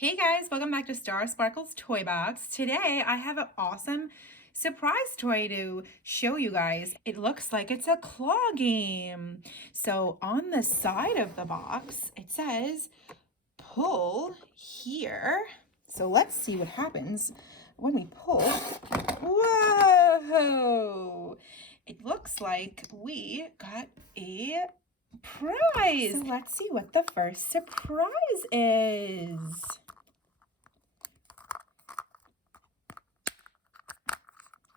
Hey guys, welcome back to Star Sparkle's Toy Box. Today I have an awesome surprise toy to show you guys. It looks like it's a claw game. So on the side of the box, it says pull here. So let's see what happens when we pull. Whoa! It looks like we got a prize. So let's see what the first surprise is.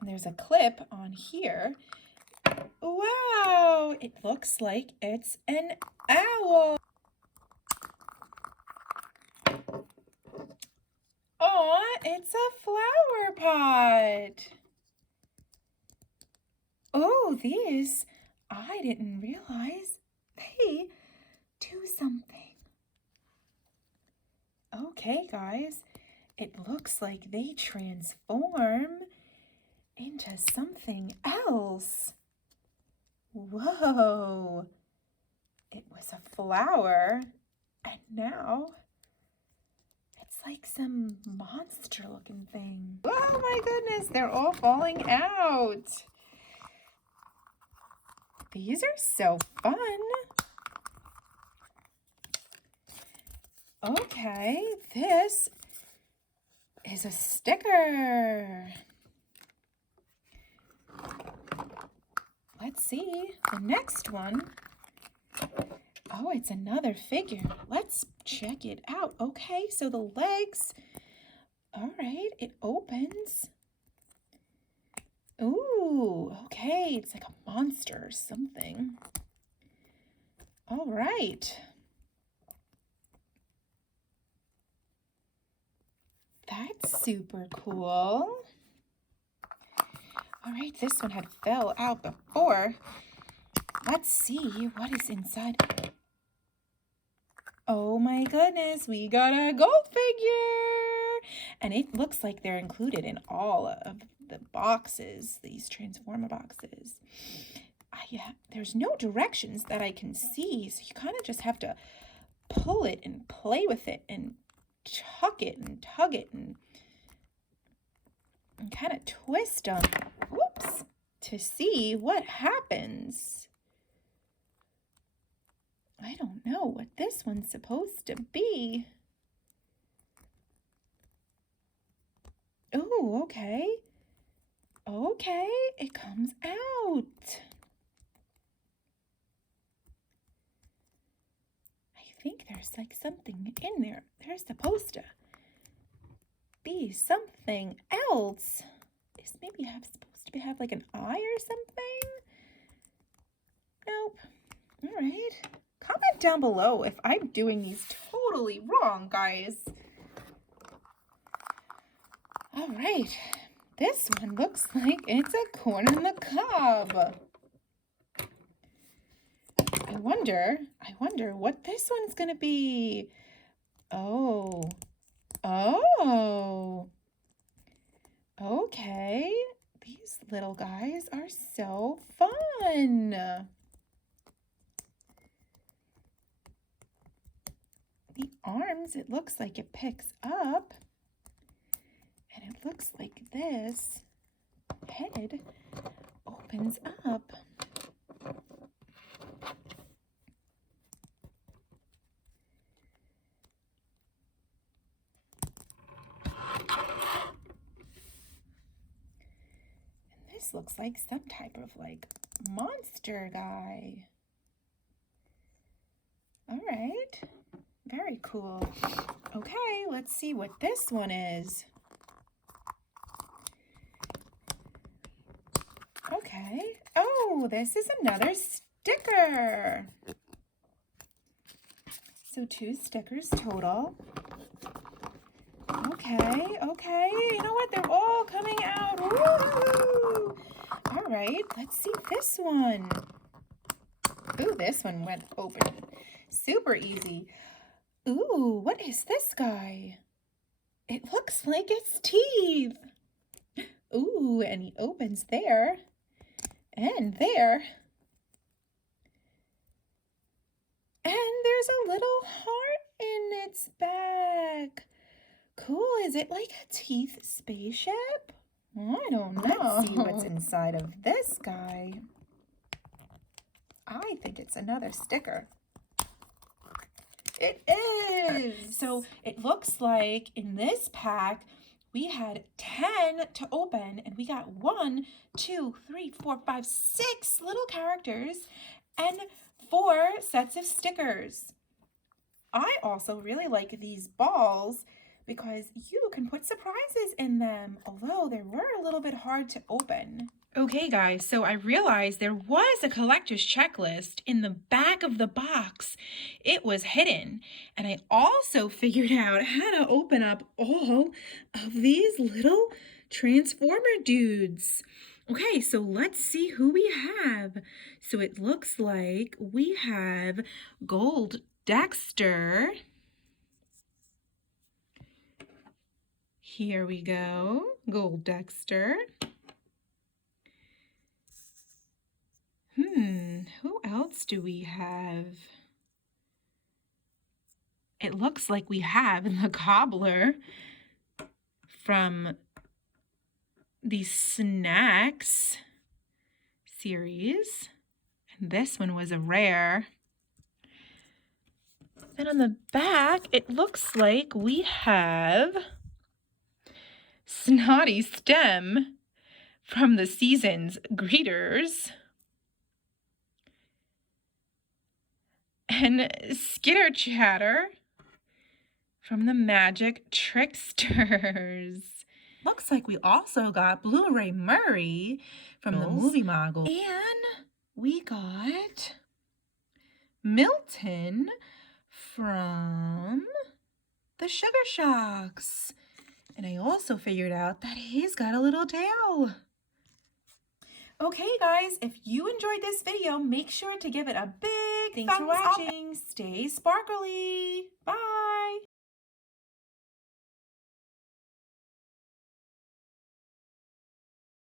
There's a clip on here. Wow, it looks like it's an owl. Oh, it's a flower pot. Oh, these, I didn't realize they do something. Okay, guys, it looks like they transform into something else. Whoa, it was a flower, and now it's like some monster looking thing. Oh my goodness, they're all falling out. These are so fun. Okay, this is a sticker. Let's see the next one. Oh, it's another figure. Let's check it out. Okay, so the legs. All right, it opens. Ooh, okay, it's like a monster or something. All right. That's super cool. All right, this one had fell out before. Let's see what is inside. Oh my goodness, we got a gold figure! And it looks like they're included in all of the boxes, these Transformer boxes. There's no directions that I can see, so you kind of just have to pull it and play with it and tuck it and tug it and kind of twist them, whoops, to see what happens. I don't know what this one's supposed to be. Oh, okay. Okay, it comes out. I think there's like something in there. There's supposed to be something else. Is maybe supposed to have like an eye or something? Nope. All right. Comment down below if I'm doing these totally wrong, guys. All right. This one looks like it's a corn on the cob. I wonder what this one's going to be. Oh. Okay. These little guys are so fun. The arms, it looks like it picks up. And it looks like this head opens up. And this looks like some type of like monster guy. All right, very cool. Okay, let's see what this one is. Okay. Oh, this is another sticker. So 2 stickers total. Okay. You know what? They're all coming out. Woo! All right, let's see this one. Ooh, this one went open. Super easy. Ooh, what is this guy? It looks like it's teeth. Ooh, and he opens there. And there. And there's a little heart in its back. cool. Is it like a teeth spaceship? I don't know. Let's see what's inside of this guy. I think it's another sticker. It is! So it looks like in this pack, we had 10 to open, and we got 1, 2, 3, 4, 5, 6 little characters and 4 sets of stickers. I also really like these balls because you can put surprises in them, although they were a little bit hard to open. Okay, guys, so I realized there was a collector's checklist in the back of the box. It was hidden, and I also figured out how to open up all of these little Transformer dudes. Okay, so let's see who we have. So it looks like we have Gold Dexter. Here we go, Gold Dexter. Who else do we have? It looks like we have the Cobbler from the Snacks series. And this one was a rare. Then on the back, it looks like we have Snotty Stem from the Season's Greeters. And Skitter Chatter from the Magic Tricksters. Looks like we also got Blu-ray Murray from the Movie Mogul. And we got Milton from the Sugar Shocks. And I also figured out that he's got a little tail. Okay, guys, if you enjoyed this video, make sure to give it a big thumbs up. Thanks for watching. Stay sparkly. Bye.